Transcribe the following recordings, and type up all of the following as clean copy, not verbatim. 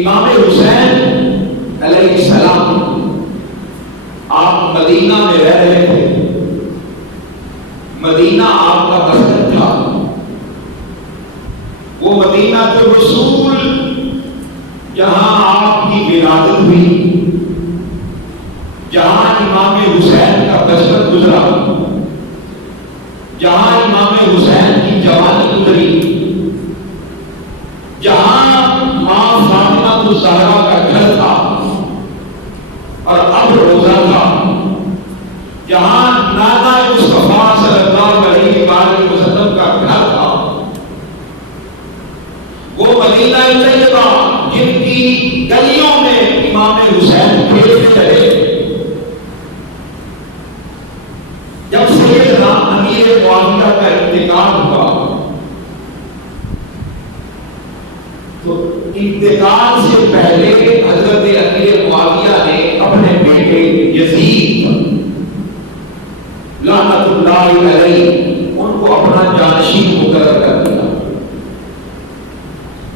امام حسین علیہ السلام آپ مدینہ میں رہ رہے تھے، مدینہ آپ کا مسکن تھا، وہ مدینہ جو رسول جہاں آپ کی ولادت ہوئی، جہاں امام حسین کا بچپن گزرا، جہاں امام حسین کی جوانی گزری، جہاں ماں فاطمہ الزہرا کا گھر تھا اور اب روزہ تھا، جہاں نانا مصطفیٰ صلی اللہ علیہ وآلہ وسلم کا گھر تھا، وہ مدینہ طیبہ جن کی گلیوں میں امام حسین کھیلتے رہے، جب سیدنا امیر معاویہ کا انتقال ہوا تو انتقال سے پہلے حضرت امیر معاویہ نے اپنے بیٹے یزید لعنت اللہ علیہ ان کو اپنا جانشین مقرر کر دیا۔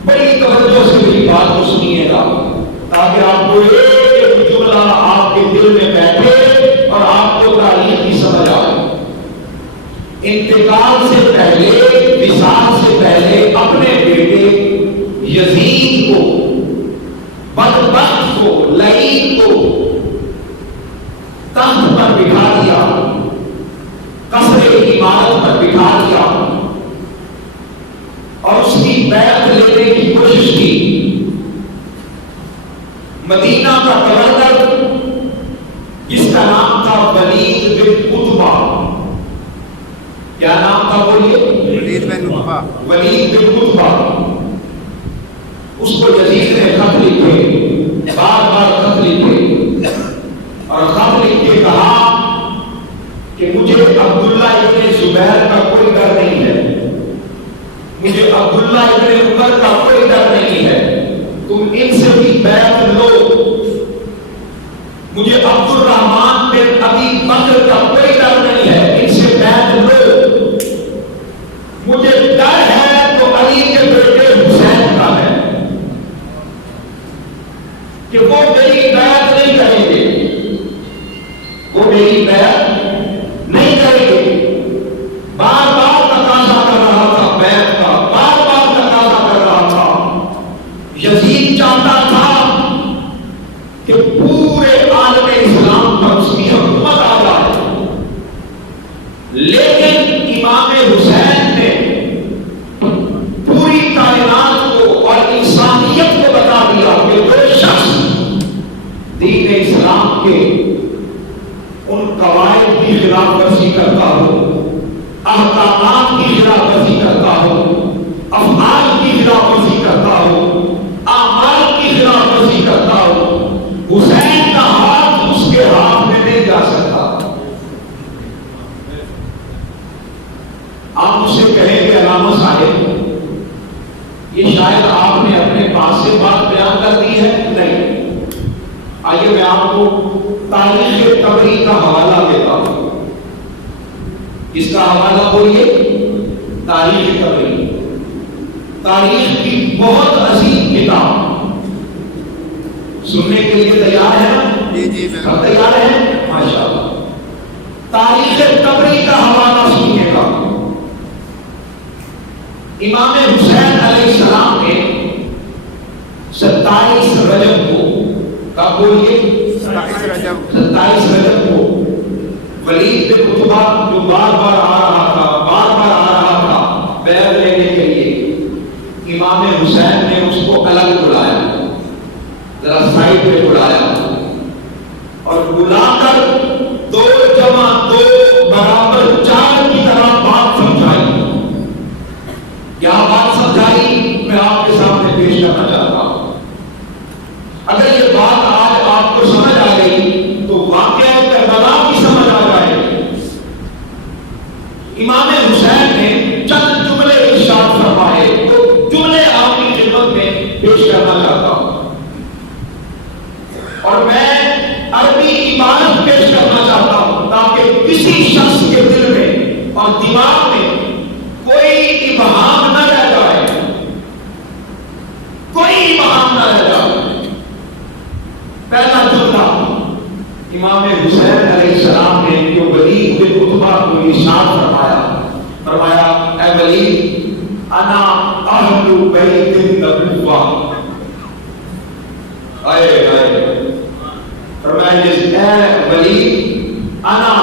بڑی توجہ سے میری بات کو سنیے گا تاکہ آپ کو ایک جملہ آپ کے دل میں بیٹھے اور آپ کو تاریخ کی سمجھ آئے۔ انتقال سے پہلے، وصال سے پہلے اپنے بیٹے یزید کو، بدبخت کو، لعین کو تخت پر بٹھا دیا، قصر عمارت پر بٹھا دیا اور اس کی بیعت لینے کی کوشش کی۔ مدینہ کا گورنر جس کا نام تھا ولید بن عتبہ، کیا نام تھا بولیے؟ ولید بن عتبہ۔ ولید بن عتبہ، اس کو یزید نے خط لکھے، بار بار خط لکھے اور خط لکھ کے کہا کہ مجھے عبداللہ ابن زبیر کا کوئی ڈر نہیں ہے، مجھے عبداللہ ابن عمر کا کوئی ڈر نہیں ہے، تم ان سے بھی بیعت لو، مجھے عبد الرحمن بن ابی بکر کا کوئی ڈر نہیں ہے، ان سے بیعت لو، مجھے ڈر ہے تو علی کے بیٹے حسین کا ہے کہ وہ میری بیعت نہیں کریں گے، وہ میری بیعت نہیں کریں گے۔ بار بار تقاضا کر رہا تھا بیعت کا، بار بار تقاضا کر رہا تھا۔ یزید چاہتا تھا کہ پورے عالم اسلام پر اس کی حکومت آ جائے، لیکن امام حسین نے پوری کائنات کو اور انسانیت کو بتا دیا کہ جو شخص دین اسلام کے ان قواعد کی خلاف ورزی کرتا ہو، احکامات کی خلاف ورزی کرتا ہو، افعال کی خلاف ورزی کرتا ہو، اعمال کی خلاف ورزی کرتا ہو، حسین کا ہاتھ اس کے ہاتھ میں نہیں جا سکتا۔ آپ مجھ سے کہیں کہ علامہ صاحب یہ شاید آپ نے اپنے پاس سے بات بیان کر دی ہے، نہیں۔ آئیے میں آپ کو تاریخ طبری کا حوالہ دیتا ہوں۔ اس کا حوالہ بولیے، تاریخ طبری، تاریخ کی بہت عظیم کتاب، سننے کے لیے تیار ہے نا؟ جی سب تیار ہیں؟ ماشاءاللہ۔ تاریخ طبری کا حوالہ سنیے گا۔ امام حسین علیہ السلام نے 27 رجب کو، کب بولیے؟ 27 رجب کو ولید بن عتبہ جو بار بار آ رہا تھا بیعت لینے کے لیے، امام حسین نے اس کو الگ بلایا، ذرا سائڈ پہ بلایا اور بلا کر 2 جمع 2 برابر 4 کی طرح بات سمجھائی۔ کیا بات سمجھائی میں آپ کے سامنے پیش کرنا چاہتا ہوں۔ اگر یہ بات آج آپ کو سمجھ آ گئی تو واقعہ کربلا کی سمجھ آ جائے گی۔ امام حسین نے چند جملے ارشاد فرمائے، تو جملے آپ کی خدمت میں پیش کرنا چاہتا ہوں اور میں عربی عبارت پیش کرنا چاہتا ہوں تاکہ کسی شخص کے دل میں اور دماغ میں کوئی ابہام نہ رہ جائے، کوئی ابہام نہ رہ جائے۔ امام حسین علیہ السلام نے جو ولید بن عتبہ کو ارشاد فرمایا اے ولید انا اہل بیت النبوہ، فرمایا اے ولید انا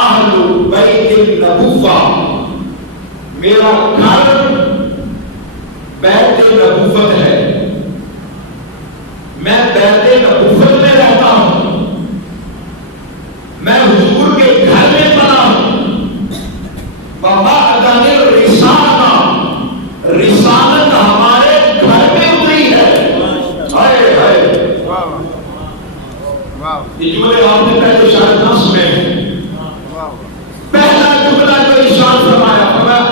اہل بیت النبوہ، میرا گھر بیت نبوت ہے، میں بیت نبوت میں رہتا ہوں، میں حضور کے گھر میں بنا ہوں، بابا اگر رسالہ رسالت ہمارے گھر میں اتری ہے۔ ہائے ہائے، یہ جملے آپ نے پہلے شاید نہ سنے ہیں۔ پہلا جملہ جو ارشاد فرمایا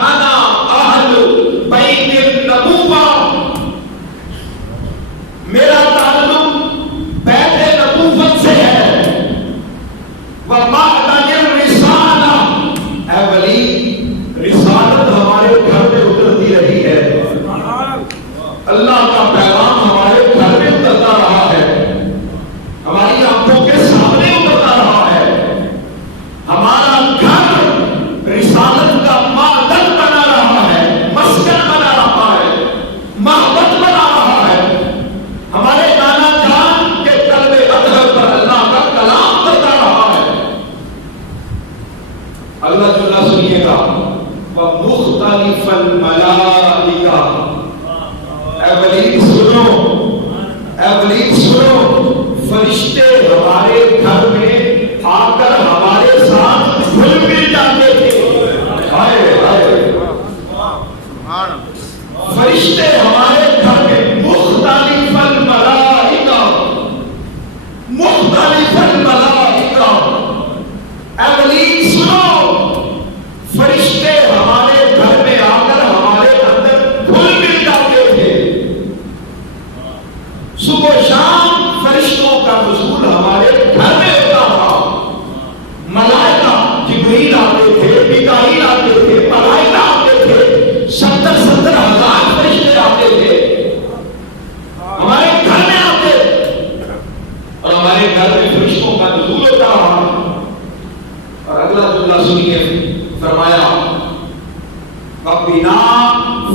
انا اہل بیت النبوہ، میرا تعلق بیت نبوت سے ہے، وَمَعْدَنِ الرِّسَالَةِ، اے ولی رسالت ہمارے گھر میں اترتی رہی ہے، اللہ کا پیغام ہمارے گھر میں اترتا رہا ہے، ہماری آنکھوں کے سامنے اترتا رہا ہے، ہمارا گھر رسالت کا معدن بنا رہا ہے، مسکن بنا رہا ہے، محبت بنا رہا ہے، ہمارے نانا جان کے قلب اطہر پر اللہ کا کلام کرتا رہا ہے۔ اللہ تعالیٰ سنیے گا وَمُخْتَلِفَ الْمَلَائِكَةِ، اے ولید سنو، اے ولید سنو، فرشتے ہمارے گھر میں آ کر ہمارے ساتھ گھل مل جاتے تھے۔ فرشتے ہمارے گھر میں مختلف الملائکہ، مختلف الملائکہ، اے ولید سنو، فرشتے ہمارے گھر میں آ کر ہمارے اندر گھل مل جاتے تھے، صبح شام فرشتوں کا نزول ہمارے گھر میں ہوتا تھا، ملائکہ جبریل آتے تھے، میکائیل آتے تھے، ملائکہ آتے تھے، 70 ہزار فرشتے آتے تھے، ہمارے گھر میں آتے، اور ہمارے گھر میں فرشتوں کا نزول ہوتا رہا۔ اور اگلا جملہ سنیے، فرمایا وَبِنَا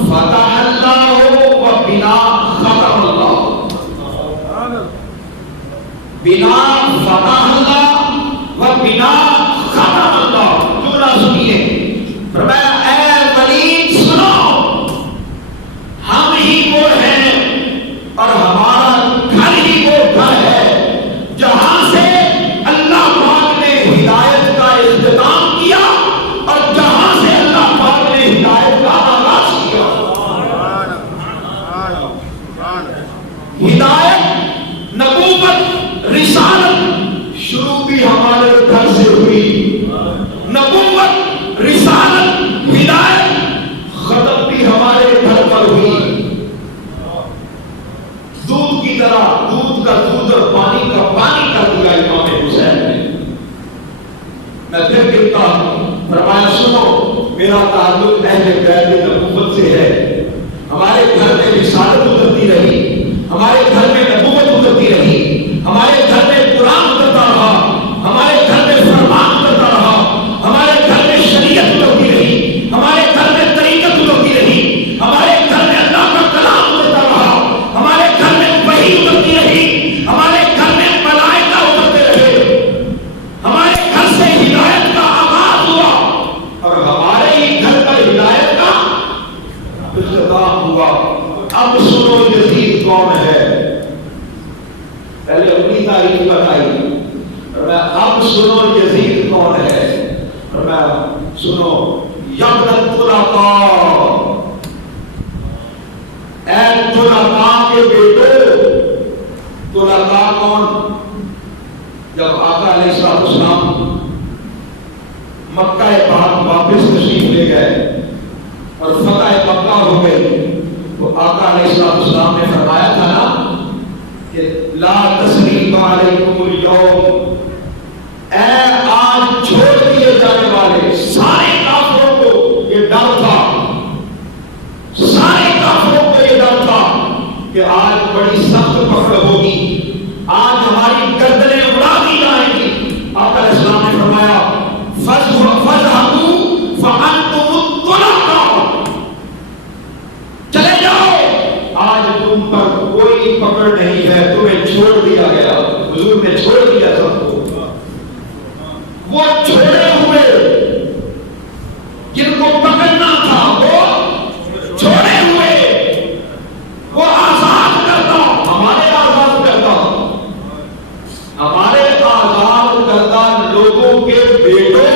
فَتَحَ اللَّهُ وَبِنَا خَتَمَ اللَّهُ، بنا فتح اللہ و بنا ختم اللہ۔ جملہ سنیے، فرمایا اے ولید سنو، ہم ہی وہ ہیں اور ہمارا گھر ہی وہ گھر ہے جہاں سے اللہ پاک نے ہدایت کا اختتام کیا اور جہاں سے اللہ پاک نے ہدایت کا آغاز کیا۔ ہدایت، نبوت، رسالت شروع بھی ہمارے گھر سے ہوئی، نبوت، رسالت، ہدایت ختم بھی ہمارے گھر پر ہوئی۔ دودھ کی طرح دودھ کا دودھ اور پانی کا پانی کر دیا امام حسین نے۔ میں پھر کہتا ہوں، فرمایا سنو، میرا تعلق اہل بیت نبوت سے ہے، ہمارے گھر میں رسالت اترتی رہی، ہمارے گھر میں نبوت اترتی رہی، ہمارے گھر میں قرآن اترتا رہا، ہمارے گھر میں فرمان اترتا رہا، ہمارے گھر میں شریعت اترتی رہی، ہمارے گھر میں طریقت اترتی رہی، ہمارے گھر میں اللہ کا کلام اترتا رہا، ہمارے گھر میں وحی اترتی رہی، ہمارے گھر میں ملائکہ اترتے رہے، ہمارے گھر سے ہدایت کا آغاز ہوا اور ہمارے ہی گھر پر ہدایت کا اختتام ہوا۔ اب سنو یزید کون ہے؟ پہلے اپنی تاریخ بتائی، اب سنو یزید کون ہے؟ سنو، یبن طلقاء، اے طلقاء کے بیٹو۔ طلقاء کون؟ جب آقا علیہ السلام مکہ پاک واپس تشریف لے گئے اور فتح مکہ ہو گئی تو آقا علیہ السلام نے فرمایا تھا نا کہ لا تثریب علیکم اليوم، اے آج چھوڑ دیے جانے والے سارے کافروں کو یہ ڈر تھا، سارے کافروں کو یہ ڈر تھا کہ آج بڑی سخت پکڑ ہوگی، آج ہماری گردنیں اڑا دی جائیں گی، کوئی پکڑ نہیں ہے، تمہیں چھوڑ دیا گیا، حضور نے چھوڑ دیا سب کو۔ وہ چھوڑے ہوئے جن کو پکڑنا تھا وہ چھوڑے ہوئے، وہ آزاد کرتا، ہمارے آزاد کرتا، ہمارے آزاد کردہ لوگوں کے بیٹوں،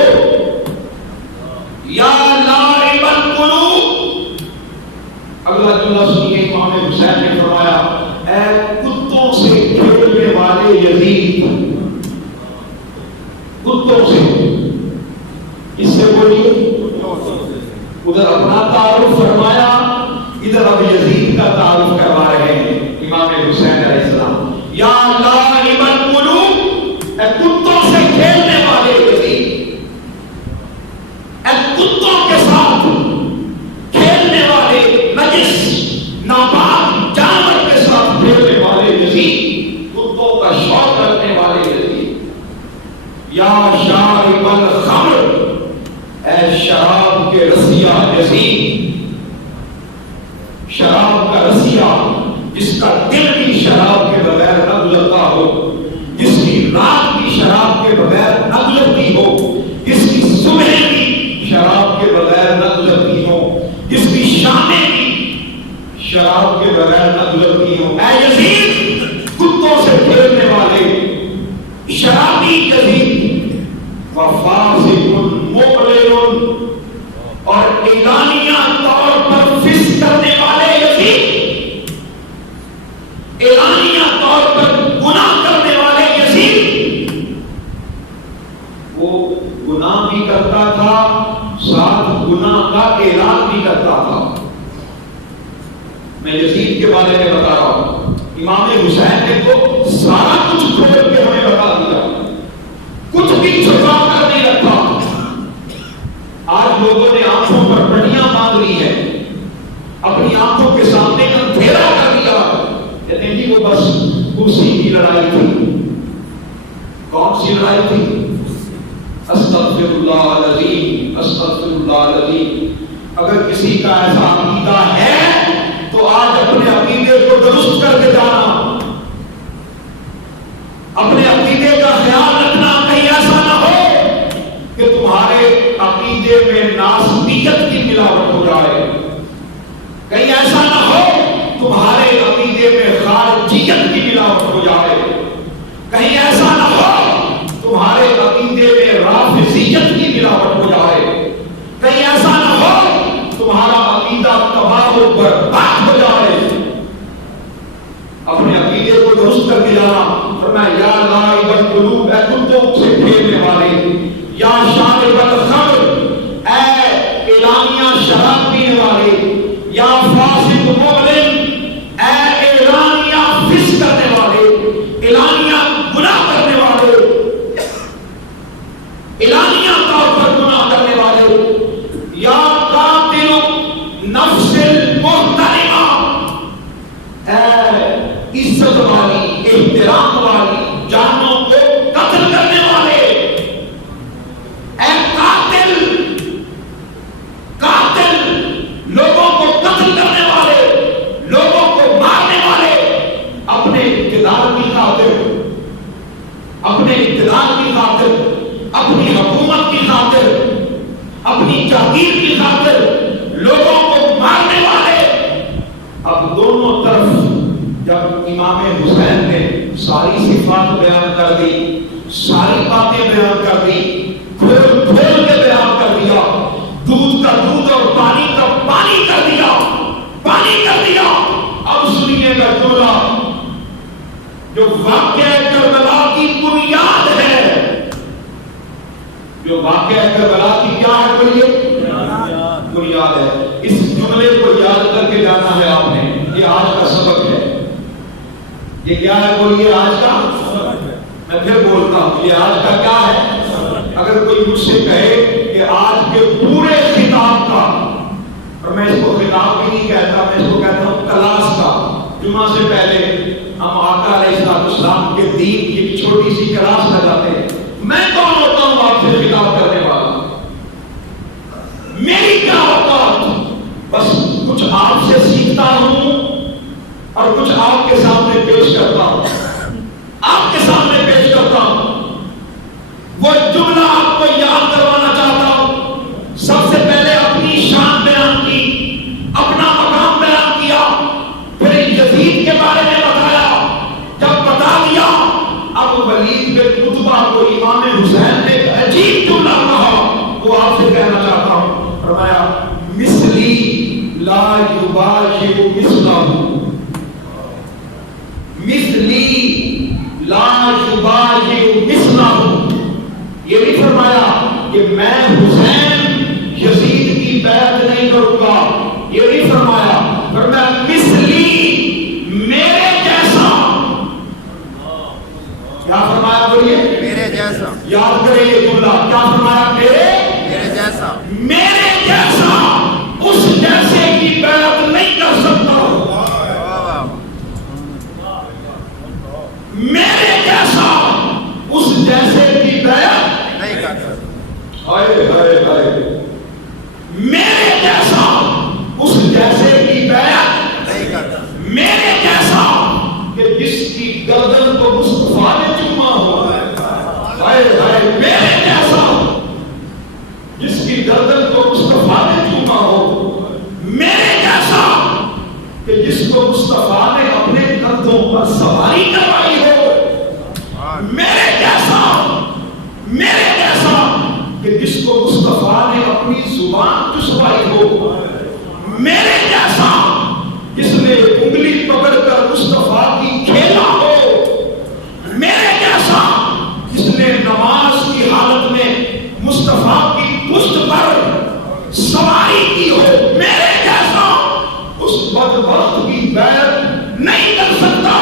یا لاعب القلوب، اگلا جملہ سنیے، امام حسین نے فرمایا اے کتوں سے کھیلنے والے یزید، کتوں سے، اس سے بولیے، ادھر اپنا تعارف فرمایا، ادھر اب یزید کا تعارف کروا رہے ہیں امام حسین علیہ السلام۔ یا لاعب القلوب، اے کتوں سے کھیلنے والے یزید، اے کتوں کے ساتھ کھیلنے والے نجس ناپاک جانور کے ساتھ کھیلنے والے یزید، کتوں کا شوق رکھنے والے یزید۔ یا شارب الخمر، اے شراب کے رسیا یزید، شراب کا رسیا، جس کا دل بھی شراب کے بغیر نہ گزرتا ہو، جس کی رات بھی شراب کے بغیر نہ گزرتی ہو، جس کی صبح بھی شراب کے بغیر نہ گزرتی ہو، جس کی شامیں بھی شراب کے بغیر نہ گزرتی ہو۔ اے یزید، کتوں سے کھیلنے والے شرابی یزید، وفاسق مبلل، اور اعلانیہ طور پر فسق کرنے والے یزید، اعلانیہ طور پر گناہ کرنے والے یزید، وہ گناہ بھی کرتا تھا، ساتھ گناہ کا اعلان بھی کرتا تھا۔ میں یزید کے بارے میں بتا رہا ہوں، امام حسین نے تو سارا کچھ کھول کے ہمیں بتا دیا، کچھ بھی چھپا کر نہیں رکھا۔ آج لوگوں نے آنکھوں پر پٹیاں باندھ لی ہے، اپنی آنکھوں کے سامنے اندھیرا کر دیا، کہتے ہیں جی وہ بس کرسی کی لڑائی تھی۔ کون سی لڑائی تھی؟ استغفر اللہ العظیم، استغفر اللہ العظیم۔ اگر کسی کا ایسا عقیدہ ہے تو آج اپنے عقیدے کو درست کر کے جانا، اپنے عقیدے کا خیال رکھنا، کہیں ایسا نہ ہو کہ تمہارے عقیدے میں ناسبیت کی ملاوٹ ہو جائے، کہیں ایسا نہ ہو تمہارے عقیدے میں خارجیت کی ملاوٹ ہو جائے، کہیں ایسا نہ ہو تمہارے عقیدے میں رافضیت کی ملاوٹ ہو جائے، کہیں ایسا نہ ہو تمہارا عقیدہ تباہ و برباد ہو جائے۔ اپنے عقیدے کو درست کر کے جانا۔ فرمایا یا لاعب القلوب، اے کتوں سے کھیلنے والے، یا شارب الخمر، اے اعلانیہ شراب پینے والے، یا فاسق مبلل، اے اعلانیہ فسق کرنے والے، اعلانیہ گناہ کرنے والے، اعلانیہ طور پر گناہ کرنے والے، یا قاتل نفس المحترمہ، اے عزت والی، احترام والی جانوں کو قتل کرنے والے، اے قاتل، قاتل لوگوں کو قتل کرنے والے، لوگوں کو مارنے والے، اپنے اقتدار کی خاطر، اپنے اقتدار کی خاطر، اپنی حکومت کی خاطر، اپنی جاگیر کی خاطر لوگوں کو مارنے والے۔ اب دونوں طرف جب امام حسین نے ساری صفات بیان کر دی، ساری باتیں بیان کر دی، کھول کھول کے بیان کر دیا، دودھ کا دودھ اور پانی کا پانی کر دیا، پانی کر دیا۔ اب سنیے گا جملہ جو واقعہ کربلا کی بنیاد ہے، جو واقعہ کربلا کی کیا ہے؟ بولیے، بنیاد ہے۔ اس جملے کو یاد کر کے جانا ہے آپ نے، یہ آج کا سبق ہے۔ یہ کیا ہے؟ بولیے، آج کا سبق ہے۔ میں پھر بولتا ہوں، یہ آج کا کیا ہے؟ اگر کوئی مجھ سے کہے کہ آج کے پورے خطاب کا، اور میں اس کو خطاب بھی نہیں کہتا، میں اس کو کہتا ہوں کلاس کا، جمعہ سے پہلے ہم آقا علیہ السلام کے دین کی ایک چھوٹی سی کلاس لگاتے ہیں۔ میں کون ہوتا ہوں آپ سے خطاب کرنے والا؟ میری کیا اوقات؟ بس کچھ آپ سے سیکھتا ہوں اور کچھ آپ کے سامنے یہ مثلا ہوں. یہ نہیں فرمایا کہ میں حسین یزید کی بیعت نہیں کروں گا. یہ نہیں فرمایا. فرمایا مثلی میرے جیسا. کیا فرمایا بولیے؟ میرے جیسا. یاد کریں یہ جملہ. کیا فرمایا؟ میرے جیسا. میرے جیسا اس جیسے کی بیعت نہیں کر سکتا. میرے جیسا اس جیسے کی بیعت نہیں کر سکتا. ہائے ہائے ہائے. میرے جیسا اس جیسے کی بیعت نہیں کرتا. میرے جیسا کہ جس کی گردن کو مصطفیٰ نے چوما ہو. ہائے ہائے. میرے جیسا جس کی گردن کو مصطفیٰ نے چوما ہو. میرے جیسا کہ جس کو مصطفیٰ نے اپنے کندھوں پر سواری کروائی ہو. میرے جیسا کہ جس کو مصطفیٰ نے اپنی زبان چسوائی ہو. میرے جیسا جس نے انگلی پکڑ کر مصطفیٰ کی کھیلا ہو. میرے جیسا جس نے نماز کی حالت میں مصطفیٰ کی پشت پر سواری کی ہو. میرے جیسا اس بدبخت کی بیعت نہیں کر سکتا.